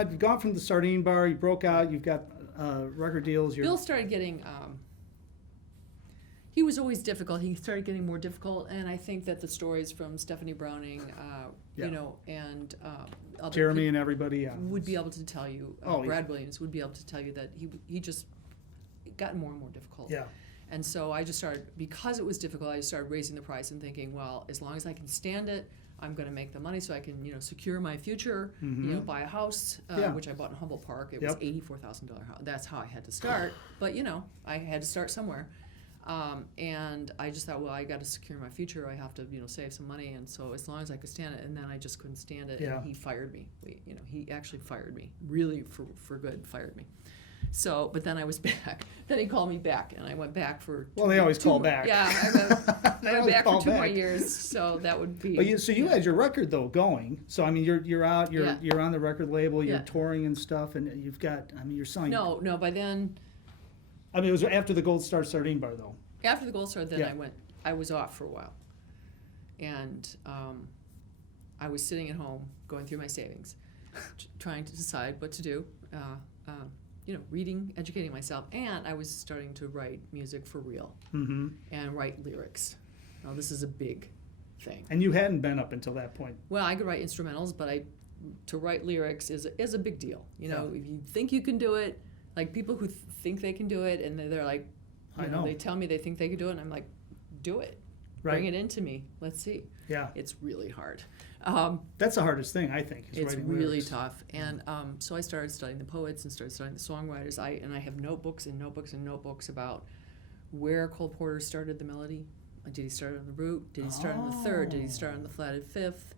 you've gone from the Sardine Bar, you broke out, you've got record deals. Bill started getting, he was always difficult. He started getting more difficult, and I think that the stories from Stephanie Browning, you know, and other Jeremy and everybody would be able to tell you, Brad Williams would be able to tell you that he just got more and more difficult. Yeah. And so I just started, because it was difficult, I just started raising the price and thinking, well, as long as I can stand it, I'm going to make the money so I can, you know, secure my future, you know, buy a house, which I bought in Humboldt Park. It was $84,000 house. That's how I had to start. But, you know, I had to start somewhere. And I just thought, well, I got to secure my future. I have to, you know, save some money. And so as long as I could stand it, and then I just couldn't stand it. And he fired me. You know, he actually fired me, really for good, fired me. So, but then I was back. Then he called me back, and I went back for. Well, they always call back. Yeah, I went back for 2 more years. So that would be. But you had your record though going. So I mean, you're out. You're on the record label. You're touring and stuff, and you've got. I mean, you're selling. No. By then. I mean, it was after the Gold Star Sardine Bar though. After the Gold Star, then I was off for a while, and I was sitting at home going through my savings, trying to decide what to do. You know, reading, educating myself, and I was starting to write music for real and write lyrics. Now, this is a big thing. And you hadn't been up until that point. Well, I could write instrumentals, but to write lyrics is a big deal. You know, if you think you can do it, like people who think they can do it, and they're like, you know, they tell me they think they can do it, and I'm like, do it. Right. Bring it into me. Let's see. Yeah. It's really hard. That's the hardest thing, I think. It's really lyrics. tough. And so I started studying the poets and started studying the songwriters. I have notebooks and notebooks and notebooks about where Cole Porter started the melody. Did he start on the root? Did he start on the third? Did he start on the flatted fifth?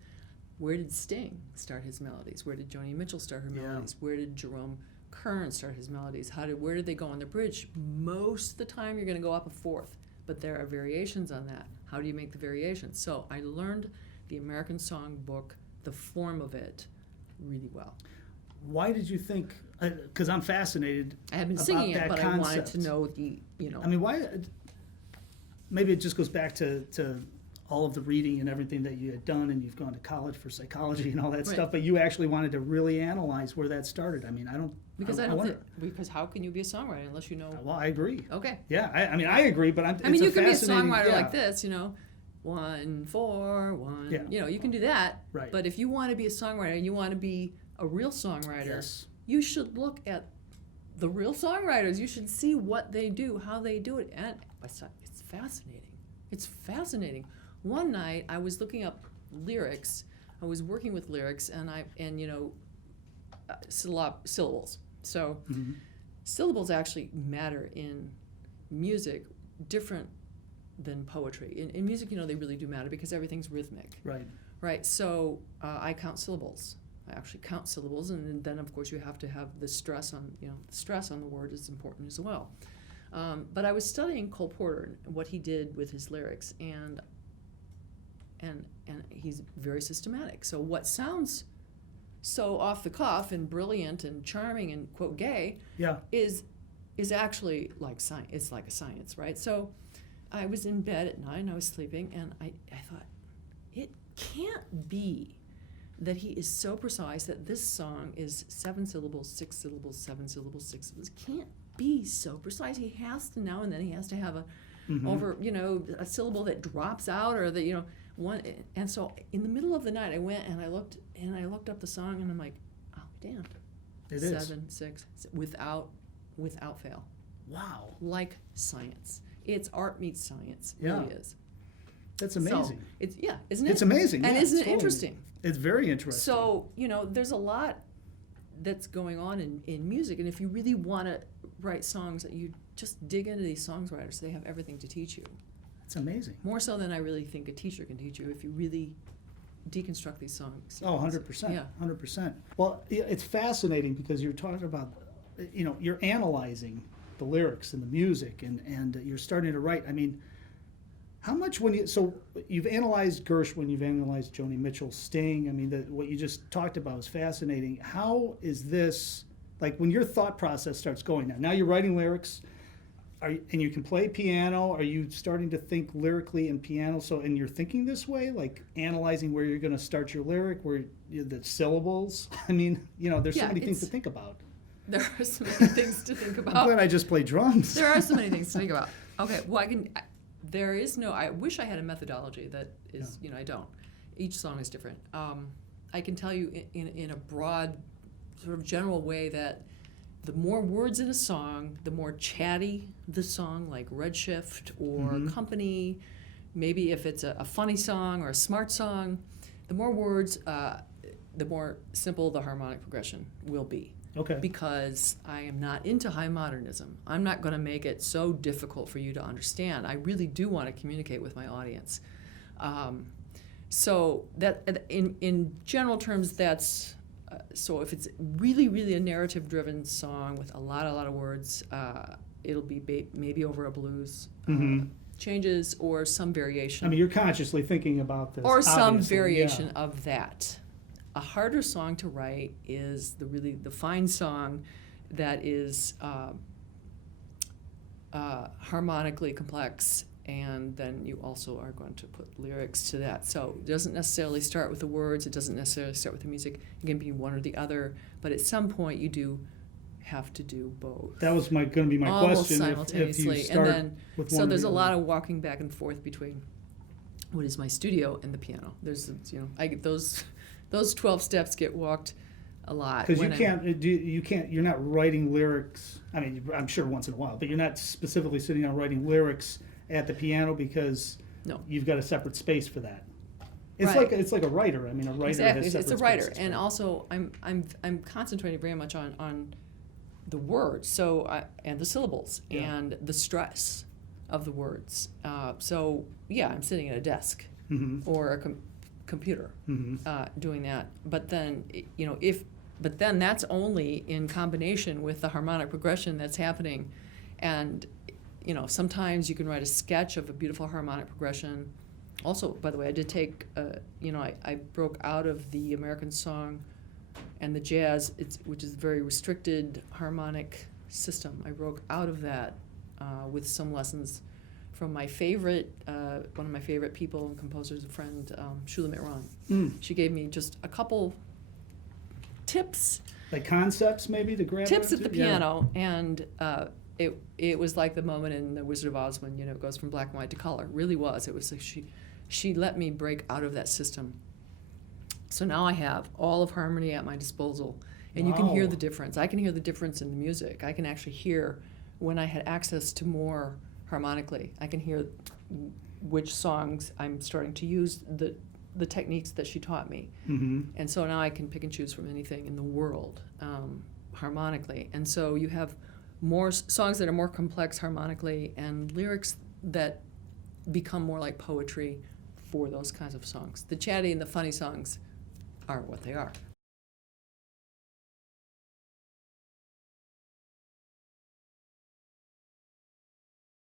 Where did Sting start his melodies? Where did Joni Mitchell start her melodies? Where did Jerome Kern start his melodies? Where did they go on the bridge? Most of the time you're going to go up a fourth, but there are variations on that. How do you make the variations? So I learned the American Songbook, the form of it, really well. Why did you think? Because I'm fascinated. I had been about singing that it, but concept. I wanted to know the, you know. I mean, why? Maybe it just goes back to all of the reading and everything that you had done, and you've gone to college for psychology and all that stuff. But you actually wanted to really analyze where that started. I mean, I don't. Because because how can you be a songwriter unless you know? Well, I agree. Okay. Yeah, I mean, I agree, but I mean, you can be a songwriter like this, you know. 1 4 1. Yeah. You know, you can do that. Right. But if you want to be a songwriter and you want to be a real songwriter, you should look at the real songwriters. You should see what they do, how they do it, and it's fascinating. It's fascinating. One night I was looking up lyrics. I was working with lyrics, and you know, syllables. So syllables actually matter in music, different than poetry. In music, you know, they really do matter because everything's rhythmic. Right. Right. So I count syllables. I actually count syllables, and then of course you have to have the stress on, you know, the stress on the word is important as well. But I was studying Cole Porter and what he did with his lyrics, and he's very systematic. So what sounds so off the cuff and brilliant and charming and quote gay is actually like science. It's like a science, right? So I was in bed at night and I was sleeping, and I thought, it can't be that he is so precise that this song is 7 syllables, 6 syllables, 7 syllables, 6 syllables. It can't be so precise. He has to now and then he has to have a over, you know, a syllable that drops out, or that, you know, one. And so in the middle of the night I went and I looked up the song, and I'm like, I'll be damned. It 7 6 without fail. Wow. Like science. It's art meets science. It really is. That's amazing. So it's isn't it? It's amazing. And yeah, isn't it totally. interesting? It's very interesting. So, you know, there's a lot that's going on in music, and if you really want to write songs, you just dig into these songwriters. They have everything to teach you. It's amazing. More so than I really think a teacher can teach you if you really deconstruct these songs. Oh, 100%. Yeah. 100%. Well, it's fascinating because you're talking about, you know, you're analyzing the lyrics and the music, and you're starting to write. I mean, how much so you've analyzed Gershwin, you've analyzed Joni Mitchell, Sting. I mean, what you just talked about is fascinating. How is this, like, when your thought process starts going now you're writing lyrics, and you can play piano. Are you starting to think lyrically in piano? So, and you're thinking this way, like analyzing where you're going to start your lyric, where the syllables. I mean, there's so many things to think about. There are so many things to think about. I'm glad I just play drums. There are so many things to think about. Okay, well, I wish I had a methodology that is, I don't. Each song is different. I can tell you in a broad, sort of general way that the more words in a song, the more chatty the song, like Redshift or Company, maybe if it's a funny song or a smart song, the more words, the more simple the harmonic progression will be. Okay. Because I am not into high modernism. I'm not going to make it so difficult for you to understand. I really do want to communicate with my audience. So that, in general terms, that's so if it's really, really a narrative-driven song with a lot of words, it'll be maybe over a blues changes or some variation. I mean, you're consciously thinking about this. Or some variation of that. A harder song to write is the fine song that is harmonically complex, and then you also are going to put lyrics to that. So it doesn't necessarily start with the words, it doesn't necessarily start with the music. It can be one or the other, but at some point you do have to do both. That was going to be my almost question. Simultaneously. If you start and then, with so one there's or a the lot other. of walking back and forth between what is my studio and the piano. There's, I get those 12 steps get walked a lot. Because you're not writing lyrics. I mean, I'm sure once in a while, but you're not specifically sitting down writing lyrics at the piano because you've got a separate space for that. It's like a writer. I mean, a writer exactly. has separate It's a writer, spaces, and right? also I'm concentrating very much on the words, and the syllables and the stress of the words. I'm sitting at a desk or a computer doing that. But then then that's only in combination with the harmonic progression that's happening, and sometimes you can write a sketch of a beautiful harmonic progression. Also, by the way, I did take I broke out of the American song and the jazz, which is a very restricted harmonic system. I broke out of that with some lessons from my favorite, one of my favorite people and composers, a friend, Shulamit Ron. She gave me just a couple tips. Like concepts, maybe, to grab tips onto? at the piano, and it was like the moment in The Wizard of Oz when it goes from black and white to color. It really was. It was like she let me break out of that system. So now I have all of harmony at my disposal, and you can hear the difference. I can hear the difference in the music. I can actually hear when I had access to more harmonically. I can hear which songs I'm starting to use the techniques that she taught me. And so now I can pick and choose from anything in the world harmonically. And so you have more songs that are more complex harmonically and lyrics that become more like poetry for those kinds of songs. The chatty and the funny songs are what they are.